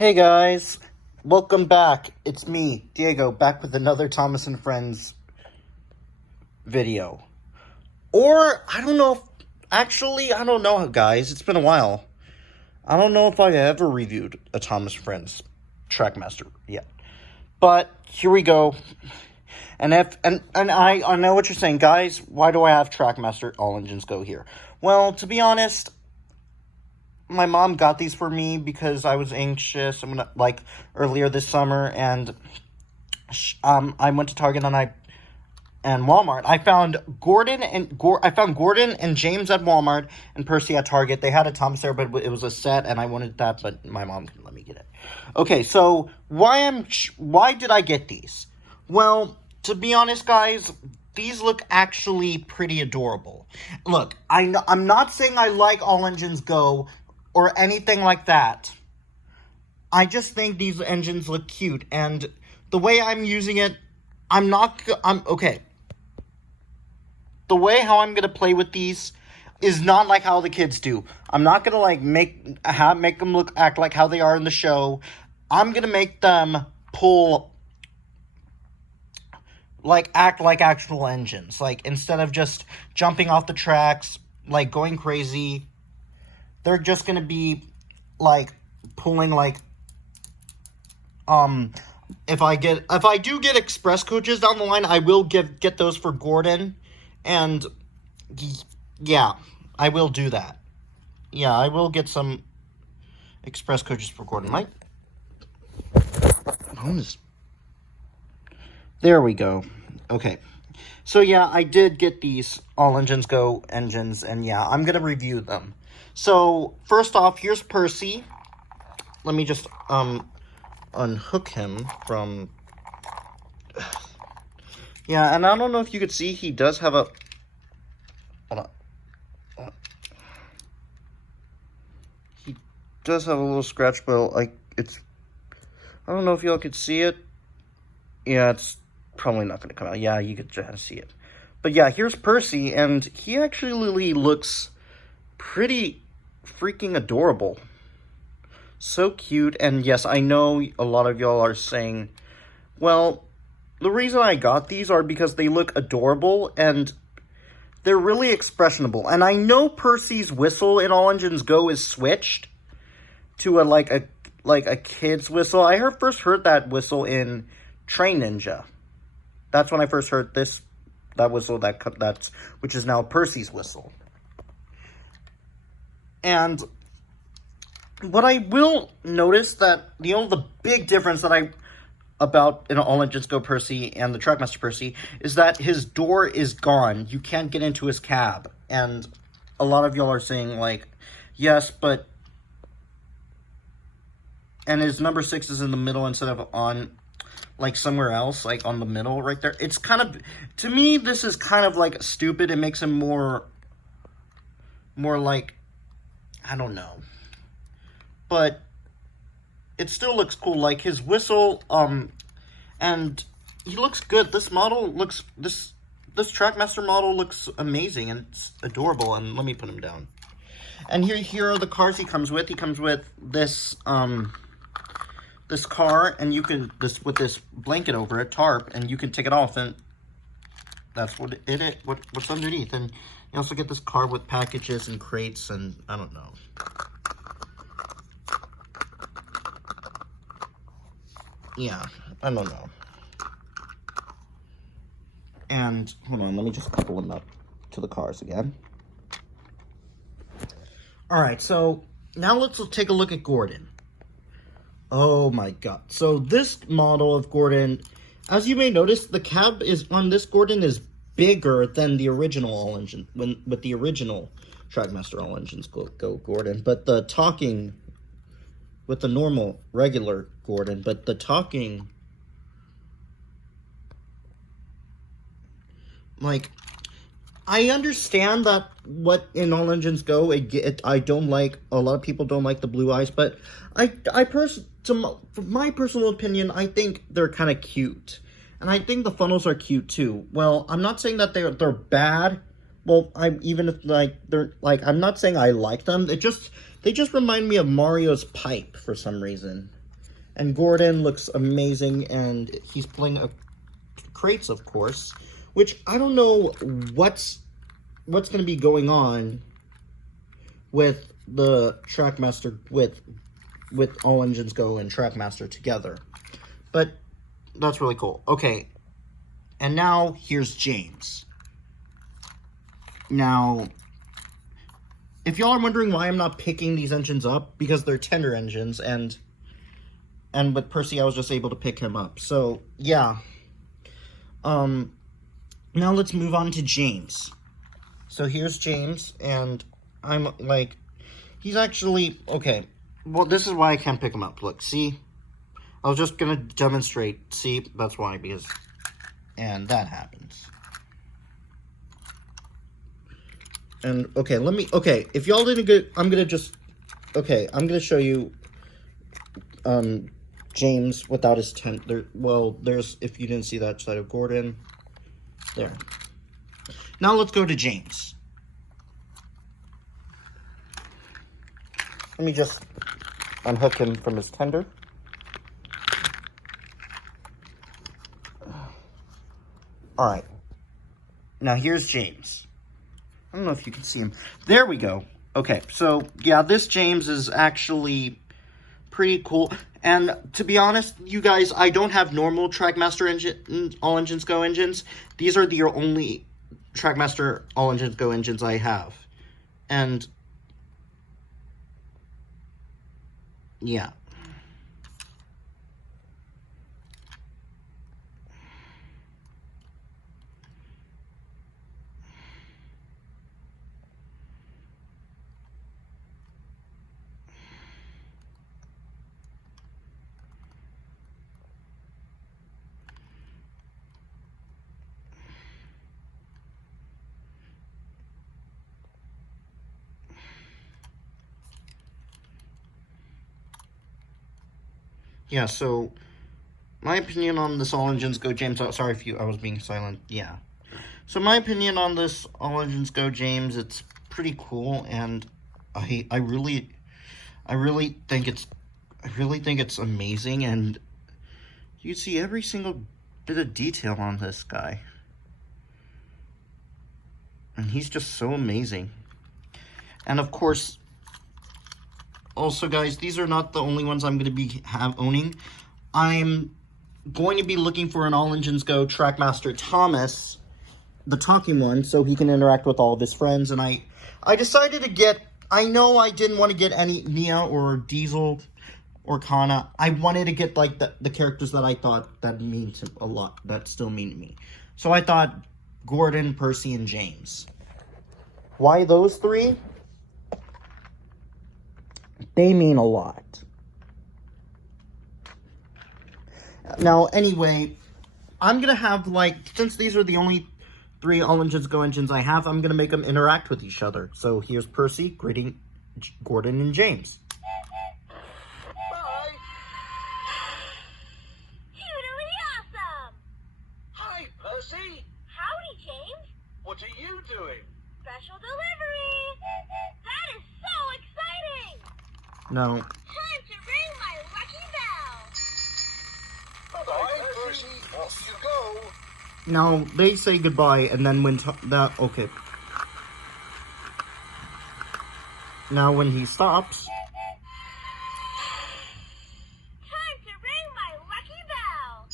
Hey guys, welcome back. It's me, Diego, back with another Thomas and Friends video. Or, I don't know I don't know, guys. It's been a while. I don't know if I ever reviewed a Thomas and Friends Trackmaster yet. But, here we go. And I know what you're saying, guys. Why do I have Trackmaster All Engines Go here? Well, to be honest, my mom got these for me because I was anxious. Earlier this summer, and I went to Target and Walmart. I found Gordon and James at Walmart and Percy at Target. They had a Thomas there, but it was a set, and I wanted that, but my mom couldn't let me get it. Okay, so why did I get these? Well, to be honest, guys, these look actually pretty adorable. Look, I'm not saying I like All Engines Go or anything like that. I just think these engines look cute, and the way I'm using it, okay. The way how I'm gonna play with these is not like how the kids do. I'm not gonna make them act like how they are in the show. I'm gonna make them act like actual engines. Instead of just jumping off the tracks, going crazy, they're just gonna be pulling if I do get express coaches down the line, I will get those for Gordon, and yeah, I will do that. Yeah, I will get some express coaches for Gordon. There we go. Okay. So yeah, I did get these All Engines Go engines, and yeah, I'm gonna review them. So first off, here's Percy. Let me just unhook him from. Yeah, and I don't know if you could see, he does have a. Hold on. He does have a little scratch, but it's. I don't know if y'all could see it. Yeah, it's probably not going to come out. Yeah, you could just see it. But yeah, here's Percy, and he actually looks pretty freaking adorable. So cute, and yes, I know a lot of y'all are saying, well, the reason I got these are because they look adorable, and they're really expressionable. And I know Percy's whistle in All Engines Go is switched to a kid's whistle. I first heard that whistle in Train Ninja. That's when I first heard that whistle which is now Percy's whistle. And what I will notice that the big difference about in All Engines Go Percy and the Trackmaster Percy is that his door is gone. You can't get into his cab. And a lot of y'all are saying yes, but and his number 6 is in the middle instead of on somewhere else, on the middle right there. It's kind of, to me, this is kind of stupid. It makes him more I don't know. But it still looks cool. His whistle, and he looks good. This Trackmaster model looks amazing, and it's adorable. And let me put him down. And here are the cars he comes with. He comes with this car, and you can with this blanket over it, tarp, and you can take it off, and that's what's underneath. And you also get this car with packages and crates, and I don't know. Yeah, I don't know. And hold on, let me just pull them up to the cars again. All right, so now let's take a look at Gordon. Oh my god. So this model of Gordon, as you may notice, the cab on this Gordon is bigger than the original All Engine, with the original Trackmaster All Engines Go Gordon. But the talking with the normal, regular Gordon, but the talking, I understand that what in All Engines Go, I don't like, a lot of people don't like the blue eyes, but from my personal opinion, I think they're kind of cute. And I think the funnels are cute too. Well, I'm not saying that they're bad. Well, I'm not saying I like them. They just remind me of Mario's pipe for some reason. And Gordon looks amazing, and he's pulling crates, of course, which I don't know what's going to be going on with the Trackmaster, with All Engines Go and Trackmaster together. But that's really cool. Okay, and now here's James. Now, if y'all are wondering why I'm not picking these engines up, because they're tender engines, and with Percy I was just able to pick him up. So, yeah. Now let's move on to James. So here's James, and I'm like, he's actually, okay, well, this is why I can't pick him up. Look, see? I was just gonna demonstrate. See? That's why, because, and that happens. And, okay, okay, if y'all didn't get, I'm gonna show you, James without his tent. Well, there's, if you didn't see that side of Gordon, there. Now let's go to James. Let me just unhook him from his tender. Alright. Now here's James. I don't know if you can see him. There we go. Okay, so yeah, this James is actually pretty cool. And to be honest, you guys, I don't have normal Trackmaster engine, All Engines Go engines. These are the only Trackmaster All Engines Go engines I have. And yeah. Yeah, so my opinion on this All Engines Go James, oh, sorry if I was being silent, yeah. So my opinion on this All Engines Go James, it's pretty cool, and I really think it's amazing, and you see every single bit of detail on this guy. And he's just so amazing. And of course, also, guys, these are not the only ones I'm going to be owning. I'm going to be looking for an All Engines Go Trackmaster Thomas, the talking one, so he can interact with all of his friends. And I decided to get, I know I didn't want to get any Nia or Diesel or Kana. I wanted to get, like, the characters that I thought that mean to a lot, that still mean to me. So I thought Gordon, Percy, and James. Why those three? They mean a lot. Now, anyway, I'm going to have, like, since these are the only 3 All Engines Go engines I have, I'm going to make them interact with each other. So here's Percy greeting Gordon and James. Bye. Totally awesome. Hi, Percy. Howdy, James. What are you doing? Special delivery. That is so exciting. No. Time to ring my lucky bell. Bye-bye, Percy. Off you go. Now, they say goodbye, and then when okay. Now, when he stops... Time to ring my lucky bell.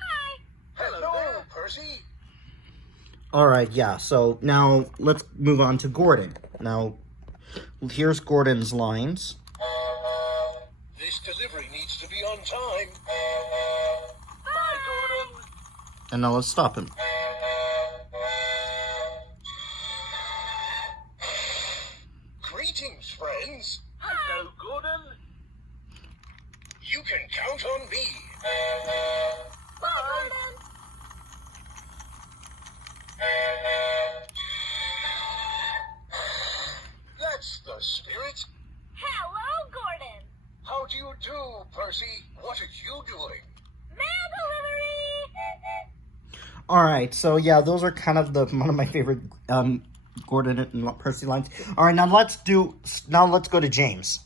Hi. Hello, Percy. Alright, yeah, so now let's move on to Gordon. Now, here's Gordon's lines. This delivery needs to be on time. Bye, Gordon. And now let's stop him. Greetings, friends. Hello, Gordon. You can count on me. Bye. That's the spirit. Hello, Gordon. How do you do, Percy? What are you doing? Mail delivery. Alright, so yeah, those are kind of one of my favorite Gordon and Percy lines. Alright, now let's go to James.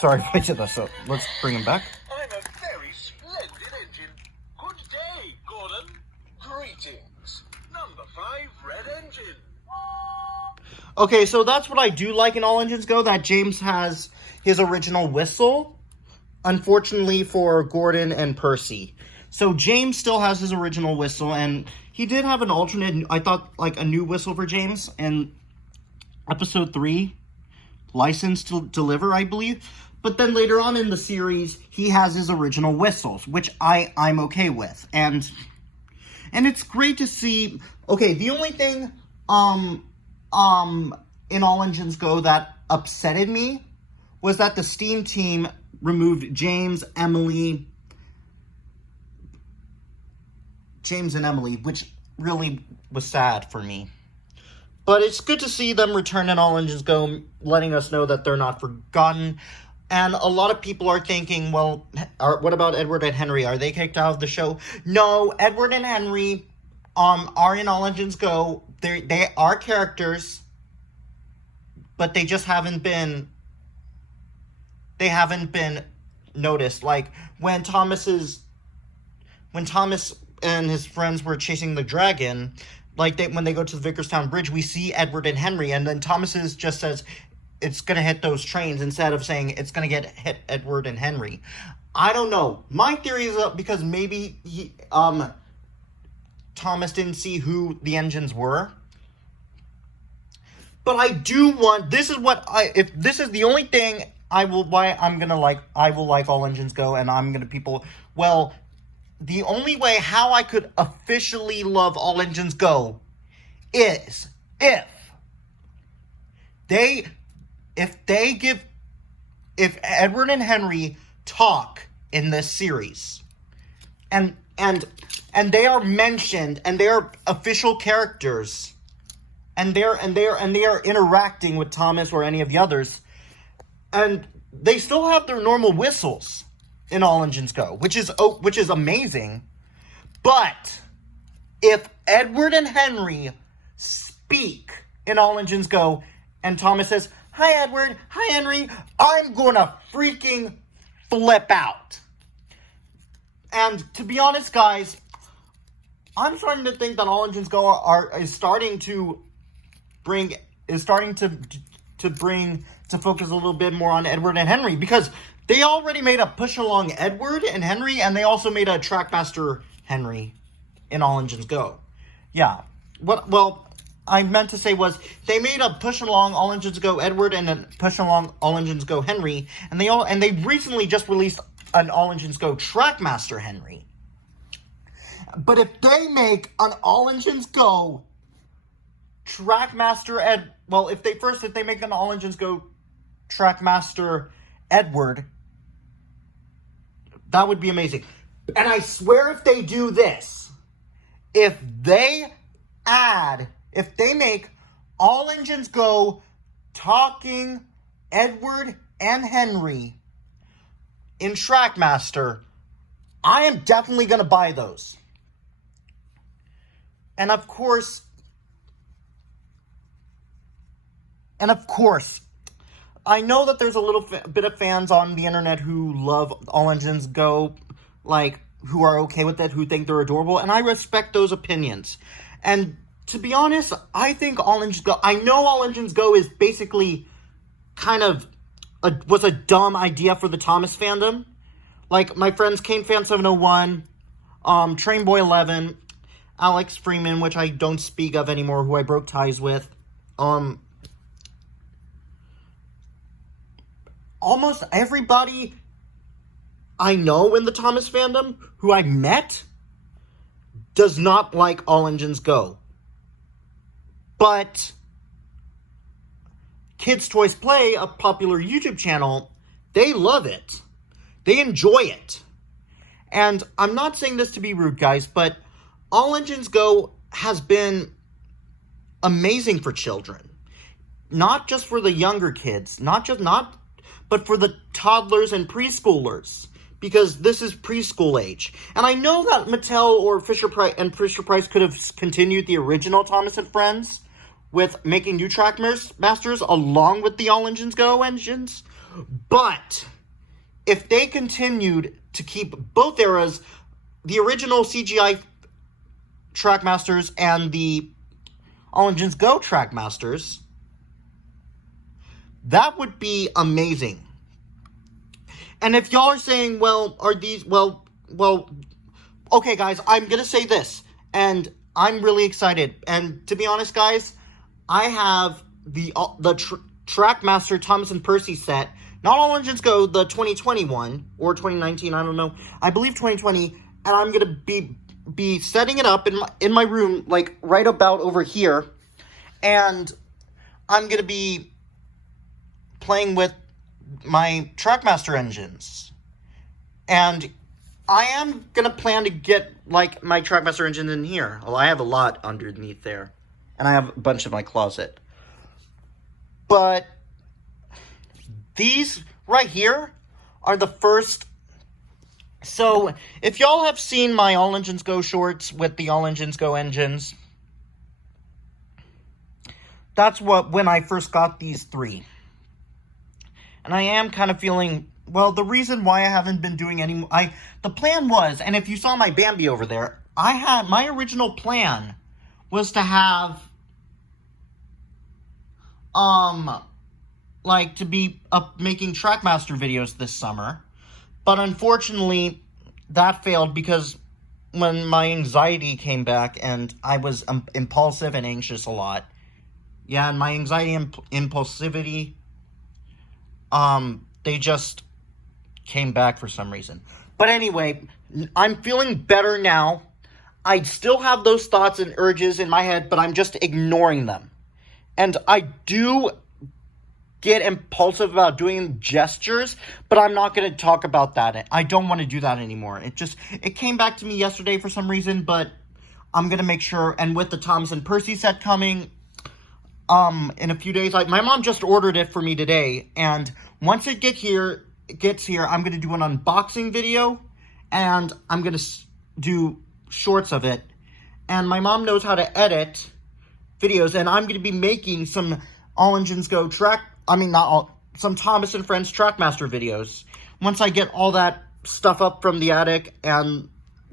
Sorry if I did that, so let's bring him back. I'm a very splendid engine. Good day, Gordon. Greetings. Number 5 Red Engine. Okay, so that's what I do like in All Engines Go, that James has his original whistle. Unfortunately for Gordon and Percy. So James still has his original whistle, and he did have an alternate, I thought, like a new whistle for James in episode 3, License to Deliver, I believe. But then later on in the series, he has his original whistles, which I'm okay with. And it's great to see. Okay, the only thing in All Engines Go that upsetted me was that the Steam team removed James and Emily, which really was sad for me. But it's good to see them return in All Engines Go, letting us know that they're not forgotten. And a lot of people are thinking, well, what about Edward and Henry? Are they kicked out of the show? No, Edward and Henry are in All Engines Go. They are characters, but they just haven't been noticed. Like when Thomas and his friends were chasing the dragon, when they go to the Vickerstown Bridge, we see Edward and Henry, and then Thomas just says it's gonna hit those trains instead of saying it's gonna hit Edward and Henry. I don't know. My theory is because maybe Thomas didn't see who the engines were. But I do want. If this is the only thing I will like All Engines Go, and I'm gonna well. The only way how I could officially love All Engines Go is if Edward and Henry talk in this series, and they are mentioned, and they are official characters, and they are interacting with Thomas or any of the others, and they still have their normal whistles in All Engines Go, which is amazing. But if Edward and Henry speak in All Engines Go, and Thomas says, "Hi Edward, hi Henry," I'm gonna freaking flip out. And to be honest, guys, I'm starting to think that All Engines Go is starting to focus a little bit more on Edward and Henry, because they already made a push-along Edward and Henry, and they also made a Trackmaster Henry in All Engines Go. Yeah. Well, I meant to say was they made a push-along All Engines Go Edward and a push-along All Engines Go Henry, and they recently just released an All Engines Go Trackmaster Henry. But if they make an All Engines Go Trackmaster if they make an All Engines Go Trackmaster Edward, that would be amazing. And I swear if they do this, if they make All Engines Go talking Edward and Henry in Trackmaster, I am definitely going to buy those. And of course, I know that there's a little bit of fans on the internet who love All Engines Go, who are okay with it, who think they're adorable, and I respect those opinions. And to be honest, I think All Engines Go, I know All Engines Go is basically was a dumb idea for the Thomas fandom. Like, my friends Kane Fan 701, Trainboy 11, Alex Freeman, which I don't speak of anymore, who I broke ties with, almost everybody I know in the Thomas fandom who I met does not like All Engines Go. But Kids Toys Play, a popular YouTube channel, they love it. They enjoy it. And I'm not saying this to be rude, guys, but All Engines Go has been amazing for children. Not just for the younger kids, but for the toddlers and preschoolers, because this is preschool age. And I know that Mattel or Fisher Price could have continued the original Thomas and Friends with making new Trackmasters along with the All Engines Go engines, But if they continued to keep both eras, the original CGI Trackmasters and the All Engines Go Trackmasters, that would be amazing. And if y'all are saying, well, are these, well, okay, guys, I'm going to say this, and I'm really excited. And to be honest, guys, I have the Trackmaster Thomas and Percy set, not All Engines Go, the 2021, or 2019, I don't know, I believe 2020, and I'm going to be setting it up in my room, like, right about over here, and I'm going to be playing with my Trackmaster engines. And I am going to plan to get, like, my Trackmaster engine in here. Well, I have a lot underneath there. And I have a bunch in my closet. But these right here are the first. So, if y'all have seen my All Engines Go shorts with the All Engines Go engines, that's when I first got these three. And I am kind of feeling, well, the reason why I haven't been doing any, the plan was, and if you saw my Bambi over there, my original plan was to have, to be making Trackmaster videos this summer. But unfortunately, that failed because when my anxiety came back and I was impulsive and anxious a lot. Yeah, and my anxiety and impulsivity, they just came back for some reason. But anyway, I'm feeling better now. I still have those thoughts and urges in my head, but I'm just ignoring them. And I do get impulsive about doing gestures, but I'm not going to talk about that. I don't want to do that anymore. It came back to me yesterday for some reason, but I'm going to make sure. And with the Thomas and Percy set coming, in a few days, my mom just ordered it for me today, and once it gets here, I'm going to do an unboxing video, and I'm going to do shorts of it, and my mom knows how to edit videos, and I'm going to be making some All Engines Go some Thomas and Friends Trackmaster videos, once I get all that stuff up from the attic, and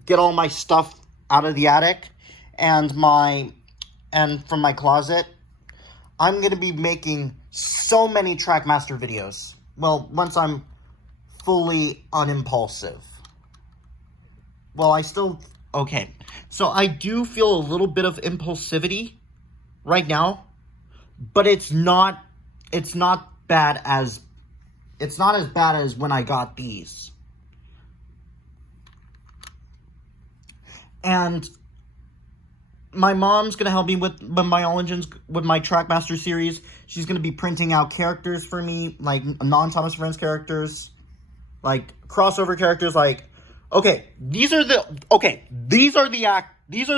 get all my stuff out of the attic, and from my closet. I'm going to be making so many Trackmaster videos. Well, once I'm fully unimpulsive. Well, okay. So I do feel a little bit of impulsivity right now, but it's not as bad as when I got these. And my mom's going to help me with my All Engines, with my Trackmaster series. She's going to be printing out characters for me, like non-Thomas Friends characters, like crossover characters, these are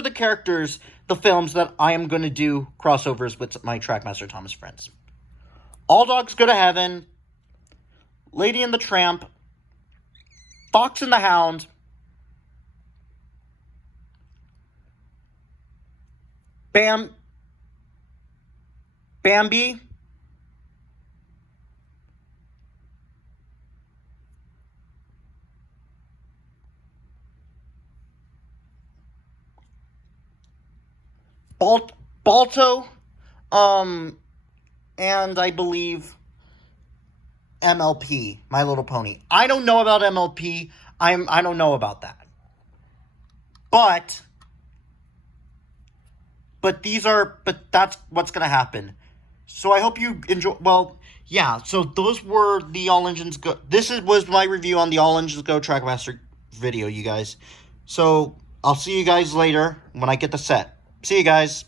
the characters, the films that I am going to do crossovers with my Trackmaster Thomas Friends. All Dogs Go to Heaven, Lady and the Tramp, Fox and the Hound, Bambi, Balto, and I believe MLP, My Little Pony. I don't know about MLP. I don't know about that. But that's what's going to happen. So I hope you enjoy. Well, yeah, so those were the All Engines Go. Was my review on the All Engines Go Trackmaster video, you guys. So I'll see you guys later when I get the set. See you guys.